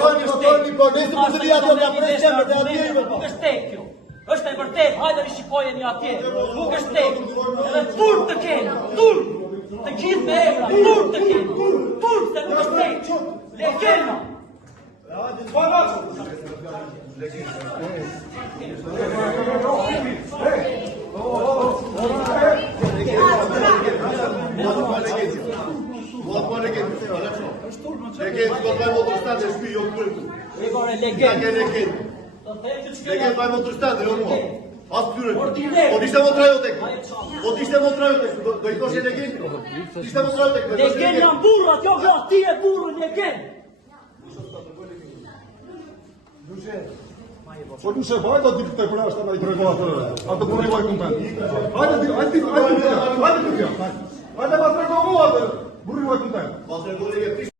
Votoni, po nëse bukuria do ta presim me atje. Nuk është tek kjo. Është e vërtet, hajde vi shikojeni atje. Nuk është tek. Edhe turp të keni, turp. Të gjithë me emra, turp të keni. Turp se nuk është tek. Legenda. Legend vai motorstande, jo mua. As tyre. Po ishte motrajo tek. Po ishte motrajo tek. Do I thoshe legend. Ishte motrajo tek. Legend janë burrat, jo vlla, ti e burrë legend. Po duše, hajde ti të prash ta i tregova atë. Atë burri vaj kontent. Hajde ti. Hajde ma tregova atë. Burri vaj kontent. Ma tregova